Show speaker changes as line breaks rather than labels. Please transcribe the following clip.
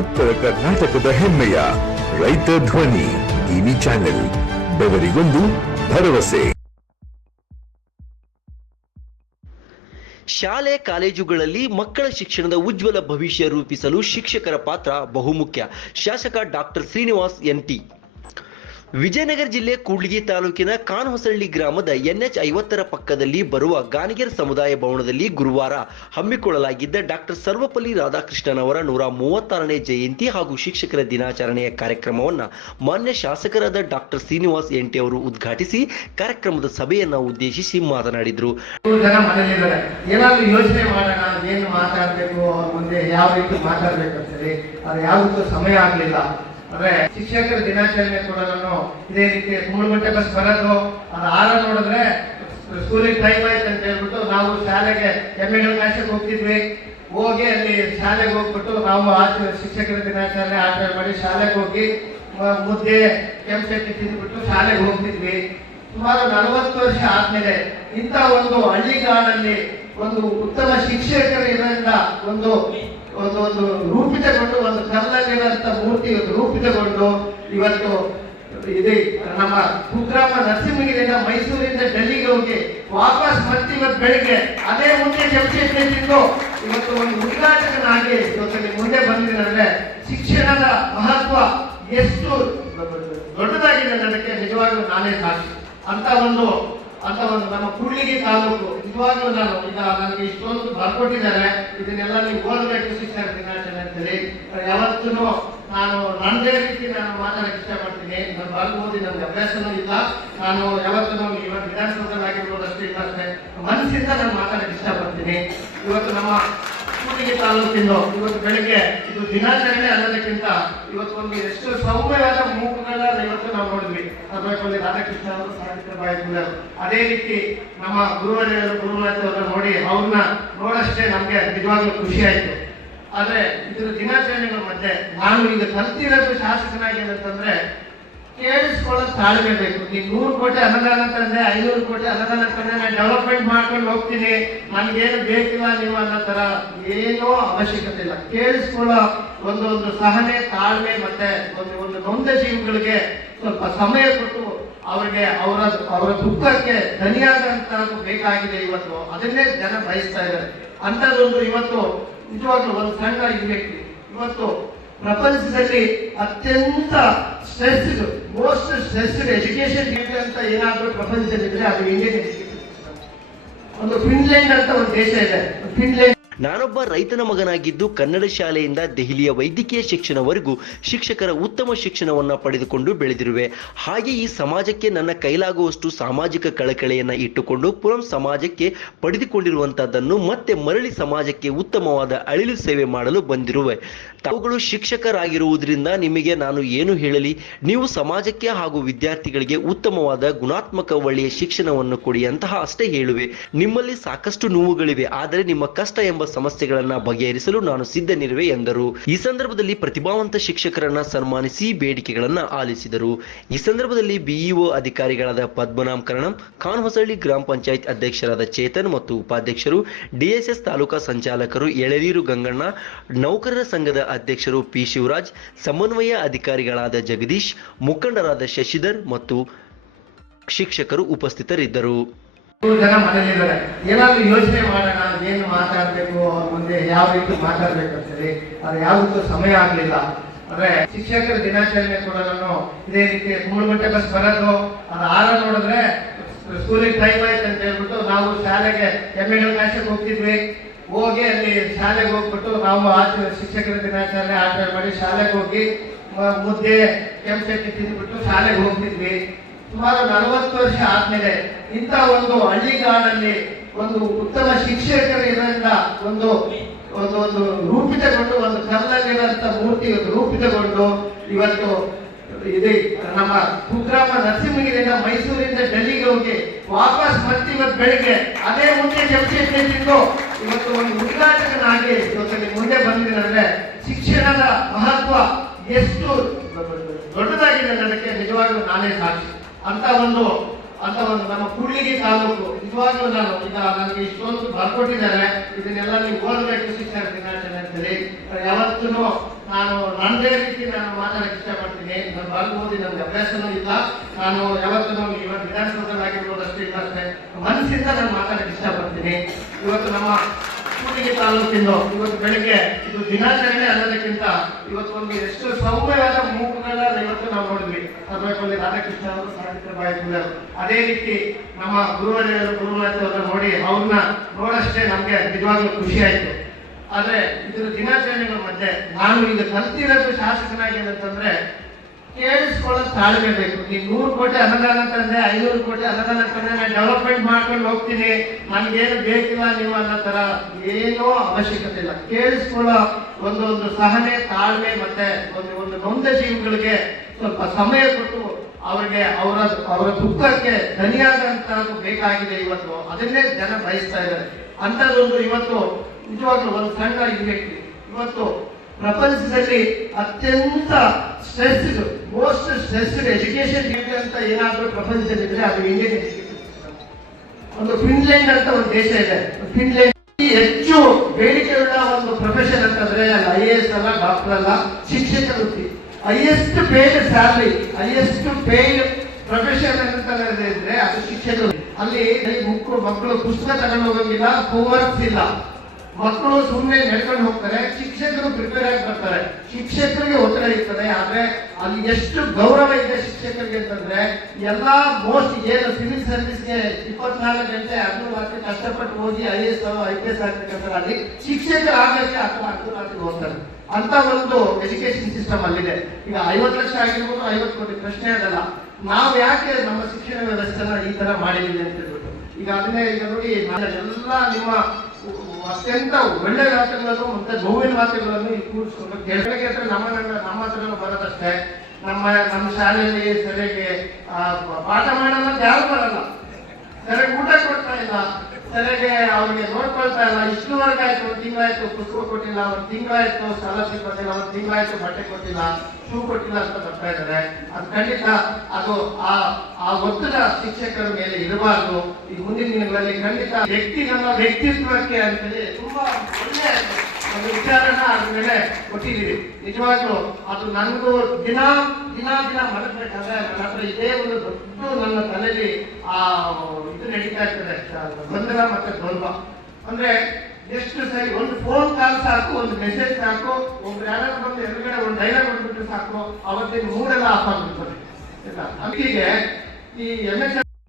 ಉತ್ತರ ಕರ್ನಾಟಕದ ಹೆಮ್ಮೆಯ ರೈತ ಧ್ವನಿ ಟಿವಿ ಚಾನೆಲ್, ಬೆವರಿಗೊಂದು ಭರವಸೆ.
ಶಾಲೆ, ಕಾಲೇಜುಗಳಲ್ಲಿ ಮಕ್ಕಳ ಶಿಕ್ಷಣದ ಉಜ್ವಲ ಭವಿಷ್ಯ ರೂಪಿಸಲು ಶಿಕ್ಷಕರ ಪಾತ್ರ ಬಹುಮುಖ್ಯ. ಶಾಸಕ doctor Srinivas N T. Vijayanagara ಜಿಲ್ಲೆ ಕೂಡ್ಲಿಗಿ ತಾಲೂಕಿನ ಕಾನ್ಹೊಸಳ್ಳಿ ಗ್ರಾಮದ ಎನ್ಎಚ್ ಐವತ್ತರ ಪಕ್ಕದಲ್ಲಿ ಬರುವ ಗಾನಿಗೆರ್ ಸಮುದಾಯ ಭವನದಲ್ಲಿ ಗುರುವಾರ ಹಮ್ಮಿಕೊಳ್ಳಲಾಗಿದ್ದ ಡಾಕ್ಟರ್ ಸರ್ವಪಲ್ಲಿ ರಾಧಾಕೃಷ್ಣನ್ ಅವರ ನೂರ ಮೂವತ್ತಾರನೇ ಜಯಂತಿ ಹಾಗೂ ಶಿಕ್ಷಕರ ದಿನಾಚರಣೆಯ ಕಾರ್ಯಕ್ರಮವನ್ನು ಮಾನ್ಯ ಶಾಸಕರಾದ ಡಾಕ್ಟರ್ ಶ್ರೀನಿವಾಸ್ ಎಂಟಿ ಅವರು ಉದ್ಘಾಟಿಸಿ ಕಾರ್ಯಕ್ರಮದ ಸಭೆಯನ್ನ ಉದ್ದೇಶಿಸಿ ಮಾತನಾಡಿದರು.
ಯೋಚನೆ ಅಂದ್ರೆ ಶಿಕ್ಷಕರ ದಿನಾಚರಣೆ ಕೂಡ ನಾನು ಇದೇ ರೀತಿ ಮೂರು ಗಂಟೆ ಬಸ್ ಬರೋದು, ಅದು ಆರ ನೋಡಿದ್ರೆ ಸ್ಕೂಲಿಗೆ ಟೈಮ್ ಆಯ್ತು ಅಂತ ಹೇಳ್ಬಿಟ್ಟು ನಾವು ಶಾಲೆಗೆ ಎಮ್ಮೆಗಳ ಕ್ಲಾಸಿಗೆ ಹೋಗ್ತಿದ್ವಿ. ಹೋಗಿ ಅಲ್ಲಿ ಶಾಲೆಗೆ ಹೋಗ್ಬಿಟ್ಟು ನಾವು ಆಚರಣೆ ಶಿಕ್ಷಕರ ದಿನಾಚರಣೆ ಆಚರಣೆ ಮಾಡಿ ಶಾಲೆಗೆ ಹೋಗಿ ಮುದ್ದೆ, ಕೆಂಪು ತಿಂದ್ಬಿಟ್ಟು ಶಾಲೆಗೆ ಹೋಗ್ತಿದ್ವಿ. ಸುಮಾರು ನಲವತ್ತು ವರ್ಷ ಆದ್ಮೇಲೆ ಇಂಥ ಒಂದು ಹಳ್ಳಿಗಾಡಲ್ಲಿ ಒಂದು ಉತ್ತಮ ಶಿಕ್ಷಕರಿಂದ ಒಂದು ಒಂದು ಒಂದು ರೂಪಿತಗೊಂಡು, ಒಂದು ಕಲ್ಲಲ್ಲಿರುವಂತ ಮೂರ್ತಿ ಒಂದು ರೂಪಿತಗೊಂಡು ಇವತ್ತು ಇದೆ. ನಮ್ಮ ಕುಗ್ರಾಮ ನರಸಿಂಹಗಿರಿಯಿಂದ ಮೈಸೂರಿಂದ ಡೆಲ್ಲಿಗೆ ಹೋಗಿ ವಾಪಸ್ ಮತ್ತೆ ಇವತ್ತು ಬೆಳಿಗ್ಗೆ. ಅದೇ ಮುಂದೆ ಜಮಶೇಶ್ವರಿ ತಿಂದು ಇವತ್ತು ಒಂದು ಉದ್ಘಾಟಕನಾಗಿ ಇವತ್ತು ಮುಂದೆ ಬಂದಿದ್ದಾರೆ ಶಿಕ್ಷಣದ ಮಹತ್ವ ಎಷ್ಟು ದೊಡ್ಡದಾಗಿದೆ ಅನ್ನೋದಕ್ಕೆ ನಿಜವಾಗ್ಲೂ ನಾನೇ ಸಾಕ್ಷಿ. ಅಂತ ಒಂದು ಅಂತ ಒಂದು ನಮ್ಮ ಕೂಡ್ಲಿಗಿ ತಾಲೂಕು ನಿಜವಾಗ್ಲೂ ನಾನು ಈಗ ನನಗೆ ಇಷ್ಟೊಂದು ಬರ್ಕೊಟ್ಟಿದ್ದಾರೆ. ಇದನ್ನೆಲ್ಲ ನೀವು ಓದಬೇಕು, ಶಿಕ್ಷಣ ದಿನಾಚರಣೆ ಅಂತೇಳಿ. ಯಾವತ್ತೂ ನಾನು ನನ್ನದೇ ರೀತಿ ನಾನು ಮಾತಾಡಕ್ಕೆ ಇಷ್ಟಪಡ್ತೀನಿ. ನಾನು ಓದಿ ನನಗೆ ಅಭ್ಯಾಸನೂ ಇಲ್ಲ. ನಾನು ಯಾವತ್ತೂ ಇವತ್ತು ವಿಧಾನಸೌಧದಾಗಿರ್ಬೋದು ಅಷ್ಟೇ ಇಲ್ಲ ಅಷ್ಟೇ. ಮನಸ್ಸಿಂದ ನಾನು ಮಾತಾಡಕ್ಕೆ ಇಷ್ಟಪಡ್ತೀನಿ. ಇವತ್ತು ನಮ್ಮ ಕೂಡ್ಲಿಗಿ ತಾಲೂಕಿಂದು ಇವತ್ತು ಬೆಳಿಗ್ಗೆ ಇದು ದಿನಾಚರಣೆ ಅನ್ನೋದಕ್ಕಿಂತ ಇವತ್ತು ಒಂದು ಎಷ್ಟು ಸೌಮ್ಯವಾದ ಮೂಕುಗಳನ್ನ ಇವತ್ತು ನಾವು ನೋಡಿದ್ವಿ ಅದರಲ್ಲಿ ರಾಧಾಕೃಷ್ಣ ಅವರು ಸಾಹಿತ್ಯ ಬಾಯಿಸಿದ್ರು. ಅದೇ ರೀತಿ ನಮ್ಮ ಗುರುವರಿಯರು ಗುರುನಾಥ ನೋಡಿ ಅವ್ರನ್ನ ನೋಡಷ್ಟೇ ನಮಗೆ ನಿಜವಾಗ್ಲೂ ಖುಷಿ ಆಯ್ತು ಆದರೆ ಇದರ ದಿನಾಚರಣೆಗಳ ಮಧ್ಯೆ ನಾನು ಈಗ ಕಲ್ತಿರೋದು ಶಾಸಕನಾಗಿ ಏನಂತಂದ್ರೆ ಕೇಳಿಸ್ಕೊಳ್ಳೋದು ತಾಳ್ಮೆ ಬೇಕು. ನೀವು ನೂರು ಕೋಟಿ ಅನುದಾನ ತಂದೆ ಐನೂರು ಕೋಟಿ ಅನುದಾನ ತಂದೆ ನಾನು ಡೆವಲಪ್ಮೆಂಟ್ ಮಾಡ್ಕೊಂಡು ಹೋಗ್ತೀನಿ. ನನಗೇನು ಬೇಕಿಲ್ಲ ನೀವು ಅನ್ನೋ ಥರ ಏನೂ ಅವಶ್ಯಕತೆ ಇಲ್ಲ. ಕೇಳಿಸ್ಕೊಳ್ಳೋ ಒಂದು ಒಂದು ಸಹನೆ, ತಾಳ್ಮೆ ಮತ್ತೆ ಒಂದು ಒಂದು ನೊಂದ ಜೀವಿಗಳಿಗೆ ಸ್ವಲ್ಪ ಸಮಯ ಕೊಟ್ಟು ಅವರಿಗೆ ಅವರ ಅವರ ದುಃಖಕ್ಕೆ ಧನಿಯಾದಂಥದ್ದು ಬೇಕಾಗಿದೆ ಇವತ್ತು. ಅದನ್ನೇ ಜನ ಬಯಸ್ತಾ ಇದ್ದಾರೆ. ಅಂತದೊಂದು ಇವತ್ತು ನಿಜವಾಗ್ಲೂ ಒಂದು ಸಣ್ಣ ವ್ಯಕ್ತಿ ಇವತ್ತು ಪ್ರಪಂಚದಲ್ಲಿ ಅತ್ಯಂತ ಸ್ಟ್ರೆಸ್ಡ್ ಮೋಸ್ಟ್ ಸ್ಟ್ರೆಸ್ಡ್ ಎಜುಕೇಶನ್ ಅಂತ ಏನಾದರೂ ಪ್ರಪಂಚದಲ್ಲಿದ್ರೆ ಅದು ಇಂಡಿಯನ್ ಎಜುಕೇಶನ್ ಒಂದು ಫಿನ್ಲೆಂಡ್ ಅಂತ ಒಂದು ದೇಶ ಇದೆ. ಫಿನ್ಲೆಂಡ್
ನಾನೊಬ್ಬ ರೈತನ ಮಗನಾಗಿದ್ದು ಕನ್ನಡ ಶಾಲೆಯಿಂದ ದೆಹಲಿಯ ವೈದ್ಯಕೀಯ ಶಿಕ್ಷಣವರೆಗೂ ಶಿಕ್ಷಕರ ಉತ್ತಮ ಶಿಕ್ಷಣವನ್ನ ಪಡೆದುಕೊಂಡು ಬೆಳೆದಿರುವೆ. ಹಾಗೆ ಈ ಸಮಾಜಕ್ಕೆ ನನ್ನ ಕೈಲಾಗುವಷ್ಟು ಸಾಮಾಜಿಕ ಕಳಕಳಿಯನ್ನ ಇಟ್ಟುಕೊಂಡು ಪುರಂ ಸಮಾಜಕ್ಕೆ ಪಡೆದುಕೊಂಡಿರುವಂತಹದ್ದನ್ನು ಮತ್ತೆ ಮರಳಿ ಸಮಾಜಕ್ಕೆ ಉತ್ತಮವಾದ ಅಳಿಲು ಸೇವೆ ಮಾಡಲು ಬಂದಿರುವೆ. ತಾವುಗಳು ಶಿಕ್ಷಕರಾಗಿರುವುದರಿಂದ ನಿಮಗೆ ನಾನು ಏನು ಹೇಳಲಿ? ನೀವು ಸಮಾಜಕ್ಕೆ ಹಾಗೂ ವಿದ್ಯಾರ್ಥಿಗಳಿಗೆ ಉತ್ತಮವಾದ ಗುಣಾತ್ಮಕ ಒಳ್ಳೆಯ ಶಿಕ್ಷಣವನ್ನು ಕೊಡಿ ಅಂತಹ ಅಷ್ಟೇ ಹೇಳುವೆ. ನಿಮ್ಮಲ್ಲಿ ಸಾಕಷ್ಟು ನೋವುಗಳಿವೆ, ಆದರೆ ನಿಮ್ಮ ಕಷ್ಟ ಎಂಬ ಸಮಸ್ಯೆಗಳನ್ನ ಬಗೆಹರಿಸಲು ನಾನು ಸಿದ್ಧನಿರುವೆ ಎಂದರು. ಈ ಸಂದರ್ಭದಲ್ಲಿ ಪ್ರತಿಭಾವಂತ ಶಿಕ್ಷಕರನ್ನ ಸನ್ಮಾನಿಸಿ ಬೇಡಿಕೆಗಳನ್ನ ಆಲಿಸಿದರು. ಈ ಸಂದರ್ಭದಲ್ಲಿ ಬಿಇಒ ಅಧಿಕಾರಿಗಳಾದ ಪದ್ಮನಾಮ್ ಕರಣಂ ಖಾನ್ಹೊಸಳ್ಳಿ ಗ್ರಾಮ ಪಂಚಾಯತ್ ಅಧ್ಯಕ್ಷರಾದ ಚೇತನ್ ಮತ್ತು ಉಪಾಧ್ಯಕ್ಷರು ಡಿಎಸ್ಎಸ್ ತಾಲೂಕಾ ಸಂಚಾಲಕರು ಎಳನೀರು ಗಂಗಣ್ಣ, ನೌಕರರ ಸಂಘದ ಅಧ್ಯಕ್ಷರು ಪಿ ಶಿವರಾಜ್, ಸಮನ್ವಯ ಅಧಿಕಾರಿಗಳಾದ ಜಗದೀಶ್, ಮುಖಂಡರಾದ ಶಶಿಧರ್ ಮತ್ತು ಶಿಕ್ಷಕರು ಉಪಸ್ಥಿತರಿದ್ದರು.
ಜನ ಮನೇಲಿದ್ದಾರೆ ಏನಾದ್ರೂ ಯೋಚನೆ ಮಾಡೋಣ, ಏನು ಮಾತಾಡಬೇಕು, ಅವ್ರ ಮುಂದೆ ಯಾವ ರೀತಿ ಮಾತಾಡ್ಬೇಕು ಅಂತೇಳಿ. ಅದು ಯಾವತ್ತೂ ಸಮಯ ಆಗಲಿಲ್ಲ. ಅಂದ್ರೆ ಶಿಕ್ಷಕರ ದಿನಾಚರಣೆ ಕೂಡ ನಾನು ಇದೇ ರೀತಿ ಮೂರು ಗಂಟೆ ಬಸ್ ಬರೋದು, ಅದು ಆರ ನೋಡಿದ್ರೆ ಸ್ಕೂಲಿಗೆ ಟೈಮ್ ಆಯ್ತು ಅಂತ ಹೇಳ್ಬಿಟ್ಟು ನಾವು ಶಾಲೆಗೆ ಎಮ್ಮೆಗಳ ಕ್ಲಾಸಿಗೆ ಹೋಗ್ತಿದ್ವಿ. ಹೋಗಿ ಅಲ್ಲಿ ಶಾಲೆಗೆ ಹೋಗ್ಬಿಟ್ಟು ನಾವು ಆ ಶಿಕ್ಷಕರ ದಿನಾಚರಣೆ ಆಚರಣೆ ಮಾಡಿ ಶಾಲೆಗೆ ಹೋಗಿ ಮುದ್ದೆ ಕೆಂಪು ತಿಂದ್ಬಿಟ್ಟು ಶಾಲೆಗೆ ಹೋಗ್ತಿದ್ವಿ. ಸುಮಾರು ನಲವತ್ತು ವರ್ಷ ಆದ್ಮೇಲೆ ಇಂಥ ಒಂದು ಹಳ್ಳಿಗಾಡಲ್ಲಿ ಒಂದು ಉತ್ತಮ ಶಿಕ್ಷಕರು ಒಂದು ಒಂದು ಒಂದು ರೂಪಿತಗೊಂಡು ಒಂದು ಕಲ್ಲಲ್ಲಿರುವಂತ ಮೂರ್ತಿ ಒಂದು ರೂಪಿತಗೊಂಡು ಇವತ್ತು ಇದೆ ನಮ್ಮ ಕುಗ್ರಾಮ ನರಸಿಂಹಗಿರಿಯಿಂದ ಮೈಸೂರಿಂದ ಡೆಲ್ಲಿಗೆ ಹೋಗಿ ವಾಪಸ್ ಮತ್ತೆ ಇವತ್ತು ಬೆಳಿಗ್ಗೆ. ಅದೇ ಮುಂದೆ ಜಮಶೇಶ್ವರಿ ಇವತ್ತು ಒಂದು ಉದ್ಘಾಟಕನಾಗಿ ಇವತ್ತು ಇಲ್ಲಿ ಮುಂದೆ ಬಂದಿದ್ದಾರೆ ಶಿಕ್ಷಣದ ಮಹತ್ವ ಎಷ್ಟು ದೊಡ್ಡದಾಗಿದೆ ಅನ್ನೋದಕ್ಕೆ ನಿಜವಾಗ್ಲೂ ನಾನೇ ಸಾಕ್ಷಿ. ಅಂತ ಒಂದು ಅಂತ ಒಂದು ನಮ್ಮ ಕೂಡ್ಲಿಗಿ ತಾಲೂಕು. ನಿಜವಾಗ್ಲೂ ನಾನು ಈಗ ನನಗೆ ಇಷ್ಟೊಂದು ಬರ್ಕೊಟ್ಟಿದ್ದಾರೆ ಇದನ್ನೆಲ್ಲ ನೀವು ಓದಬೇಕು ಶಿಕ್ಷಣ ದಿನಾಚರಣೆ ಅಂತೇಳಿ. ಯಾವತ್ತೂ ನಾನು ನನ್ನದೇ ರೀತಿ ನಾನು ಮಾತಾಡಕ್ಕೆ ಇಷ್ಟಪಡ್ತೀನಿ. ನಾನು ಬರ್ಬೋದು ನನ್ನ ಅಭ್ಯಾಸನೂ ಇಲ್ಲ. ನಾನು ಯಾವತ್ತೂ ಇವತ್ತು ವಿಧಾನಸೌಧದಾಗಿರ್ಬೋದು ಅಷ್ಟೇ ಇಲ್ಲ ಅಷ್ಟೇ. ಮನಸ್ಸಿಂದ ನಾನು ಮಾತಾಡಕ್ಕೆ ಇಷ್ಟಪಡ್ತೀನಿ. ಇವತ್ತು ನಮ್ಮ ಕೂಡಿಗೆ ತಾಲೂಕಿಂದು ಇವತ್ತು ಬೆಳಿಗ್ಗೆ, ಇದು ದಿನಾಚರಣೆ ಅನ್ನೋದಕ್ಕಿಂತ ಇವತ್ತು ಒಂದು ಎಷ್ಟು ಸೌಮ್ಯವಾದ ಮೂಕುಗಳನ್ನ ಇವತ್ತು ನಾವು ನೋಡಿದ್ವಿ. ಸರ್ವೇಪಲ್ಲಿ ರಾಧಾಕೃಷ್ಣ ಅವರು ಸಾಹಿತ್ಯ ಅವರು. ಅದೇ. ರೀತಿ ನಮ್ಮ ಗುರುವಾರ ಗುರುನಾಥ್ ಅವರನ್ನ ನೋಡಿ ಅವ್ರನ್ನ ನೋಡಷ್ಟೇ ನಮಗೆ ನಿಜವಾಗ್ಲೂ ಖುಷಿ ಆಯ್ತು. ಆದರೆ ಇದರ ದಿನಾಚರಣೆಗಳ ಮಧ್ಯೆ ನಾನು ಈಗ ಕಲ್ತಿರೋದು ಶಾಸಕನಾಗಿ ಏನಂತಂದ್ರೆ ಕೇಳಿಸ್ಕೊಳ್ಳೋದು ತಾಳ್ಮೆ ಬೇಕು. ನೀವು ನೂರು ಕೋಟಿ ಅನುದಾನ ತಂದೆ ಐನೂರು ಕೋಟಿ ಅನುದಾನ ತಂದೆ ನಾನು ಡೆವಲಪ್ಮೆಂಟ್ ಮಾಡ್ಕೊಂಡು ಹೋಗ್ತೀನಿ. ನನಗೇನು ಬೇಕಿಲ್ಲ ನೀವು ಅನ್ನೋ ಥರ ಏನೋ ಅವಶ್ಯಕತೆ ಇಲ್ಲ. ಕೇಳಿಸ್ಕೊಳ್ಳೋ ಒಂದು ಸಹನೆ, ತಾಳ್ಮೆ ಮತ್ತೆ ಒಂದು ಒಂದು ನೊಂದ ಜೀವಿಗಳಿಗೆ ಸ್ವಲ್ಪ ಸಮಯ ಕೊಟ್ಟು ಅವರಿಗೆ ಅವರ ಅವರ ದುಃಖಕ್ಕೆ ಧನಿಯಾದಂಥದ್ದು ಬೇಕಾಗಿದೆ ಇವತ್ತು. ಅದನ್ನೇ ಜನ ಬಯಸ್ತಾ ಇದ್ದಾರೆ. ಅಂತದೊಂದು ಇವತ್ತು ನಿಜವಾಗ್ಲೂ ಒಂದು ಸಣ್ಣ ಇವತ್ತು ಪ್ರಪಂಚದಲ್ಲಿ ಅತ್ಯಂತ ಸ್ಟ್ರೆಸ್ಡ್, ಮೋಸ್ಟ್ ಸ್ಟ್ರೆಸ್ಡ್ ಎಜುಕೇಶನ್ ಅಂತ ಏನಾದರೂ ಪ್ರಪಂಚದಲ್ಲಿ ಇದ್ರೆ ಅದು ಇಂಡಿಯನ್ ಎಜುಕೇಶನ್ ಒಂದು ಫಿನ್ಲೆಂಡ್ ಅಂತ ಒಂದು ದೇಶ ಇದೆ. ಫಿನ್ಲೆಂಡ್ ಹೆಚ್ಚು ಹೆಚ್ಚು ಬೇಡಿಕೆಯುಳ್ಳ ಒಂದು ಪ್ರೊಫೆಷನ್ ಅಂತಂದ್ರೆ ಅಲ್ಲಿ ಐ ಎಸ್ ಅಲ್ಲ ಡಾಕ್ಟರ್ ಅಲ್ಲ ಶಿಕ್ಷಕ ವೃತ್ತಿ highest paid salary highest paid profession ಅಂತ ಇದ್ರೆ ಅದು ಶಿಕ್ಷಕರು. ಅಲ್ಲಿ ಮಕ್ಕಳು ಮಕ್ಕಳು ಪುಸ್ತಕ ತಗೊಂಡು ಹೋಗಂಗಿಲ್ಲ ಹೋಮ್ವರ್ಕ್ಸ್ ಇಲ್ಲ. ಮಕ್ಕಳು ಸುಮ್ಮನೆ ನಡ್ಕೊಂಡು ಹೋಗ್ತಾರೆ, ಶಿಕ್ಷಕರು ಪ್ರಿಪೇರ್ ಆಗಿ ಬರ್ತಾರೆ. ಶಿಕ್ಷಕರಿಗೆ ಒತ್ತಡ ಇರ್ತದೆ, ಆದ್ರೆ ಅಲ್ಲಿ ಎಷ್ಟು ಗೌರವ ಇದೆ ಶಿಕ್ಷಕರಿಗೆ ಅಂತಂದ್ರೆ, ಎಲ್ಲಾ ಮೋಸ್ಟ್ ಏನು ಸಿವಿಲ್ ಸರ್ವಿಸ್ಗೆ ಇಪ್ಪತ್ನಾಲ್ಕು ಗಂಟೆ ಹದಿನೂರು ರಾತ್ರಿ ಕಷ್ಟಪಟ್ಟು ಹೋಗಿ I S I P S ಆಗ್ಬೇಕಂದ್ರೆ ಅಲ್ಲಿ ಶಿಕ್ಷಕರು ಆಗಲಿಕ್ಕೆ ಅಥವಾ ಹತ್ತು ರಾತ್ರಿ ಹೋಗ್ತಾರೆ. ಅಂತ ಒಂದು ಎಜುಕೇಶನ್ ಸಿಸ್ಟಮ್ ಅಲ್ಲಿದೆ. ಈಗ ಐವತ್ತು ಲಕ್ಷ ಆಗಿರ್ಬೋದು, ಐವತ್ತು ಕೋಟಿ ಪ್ರಶ್ನೆ ಅದಲ್ಲ. ನಾವು ಯಾಕೆ ನಮ್ಮ ಶಿಕ್ಷಣ ವ್ಯವಸ್ಥೆನ ಈ ತರ ಮಾಡಿದ್ದೀವಿ ಅಂತ ಹೇಳ್ಬಿಟ್ಟು. ಈಗ ಅದನ್ನೇ ಈಗ ನೋಡಿ ಎಲ್ಲ ನಿಮ್ಮ ಅತ್ಯಂತ ಒಳ್ಳೆ ಮಾತುಗಳನ್ನು ಮತ್ತೆ ಗೋವಿನ ಮಾತುಗಳನ್ನು ಇಲ್ಲಿ ಕೂರಿಸ್ಕೊಂಡು ಕೆಳಗೆ ಹತ್ರ ನಮ್ಮ ನಮ್ಮ ಹತ್ರನೂ ಬರೋದಷ್ಟೇ. ನಮ್ಮ ನಮ್ಮ ಶಾಲೆಯಲ್ಲಿ ಸರಿಯಾಗಿ ಪಾಠ ಅಂತ ಯಾರು ಬರಲ್ಲ. ಇಲ್ಲ ಸರಿಯಾಗಿ ಅವ್ರಿಗೆ ನೋಡ್ಕೊಳ್ತಾ ಇಲ್ಲ. ಇಷ್ಟುವರೆಗೆ ಆಯ್ತು ಒಂದು ತಿಂಗಳಾಯ್ತು, ಪುಸ್ತಕ ಕೊಟ್ಟಿಲ್ಲ, ಒಂದು ತಿಂಗಳಾಯ್ತು ಸ್ಕಾಲರ್ಶಿಪ್ ಕೊಟ್ಟಿಲ್ಲ, ಒಂದು ತಿಂಗಳಾಯ್ತು ಬಟ್ಟೆ ಕೊಟ್ಟಿಲ್ಲ, ಶೂ ಕೊಟ್ಟಿಲ್ಲ ಅಂತ ಬರ್ತಾ ಇದ್ದಾರೆ. ಅದು ಖಂಡಿತ ಅದು ಆ ಆ ಒತ್ತಡ ಶಿಕ್ಷಕರ ಮೇಲೆ ಇರಬಾರ್ದು. ಈ ಮುಂದಿನ ದಿನಗಳಲ್ಲಿ ಖಂಡಿತ ವ್ಯಕ್ತಿ ನಮ್ಮ ವ್ಯಕ್ತಿತ್ವಕ್ಕೆ ಅಂತೇಳಿ ತುಂಬಾ ಒಳ್ಳೆ ಒಂದು ವಿಚಾರನ ಅದ್ರ ಮೇಲೆ ಕೊಟ್ಟಿದ್ದೀವಿ ನಿಜವಾಗ್ಲೂ ಅದು ನನಗೂ ದಿನ ದಿನ ದಿನ ಮಲಗಬೇಕಾದ್ರೆ ನನ್ನ ಹತ್ರ ಇದೇ ಒಂದು ದೊಡ್ಡ ನನ್ನ ತಲೆಯಲ್ಲಿ ಆ ಇದು ನಡೀತಾ ಇರ್ತದೆ. ಗೊಂದಲ ಮತ್ತೆ ದ್ವಂದ್ವ. ಅಂದ್ರೆ ಎಷ್ಟು ಸರಿ ಒಂದು ಫೋನ್ ಕಾಲ್ ಸಾಕು, ಒಂದು ಮೆಸೇಜ್ ಸಾಕು, ಒಬ್ರು ಯಾರು ಬಂದು ಎದುರುಗಡೆ ಒಂದು ಡೈಲಾಗ್ ಬಂದ್ಬಿಟ್ರೆ ಸಾಕು, ಅವತ್ತಿನ ಮೂಡೆಲ್ಲ ಆಫ್ ಆಗ್ಬಿಡ್ತದೆ. ಅದಕ್ಕೆ ಈ ಎಂ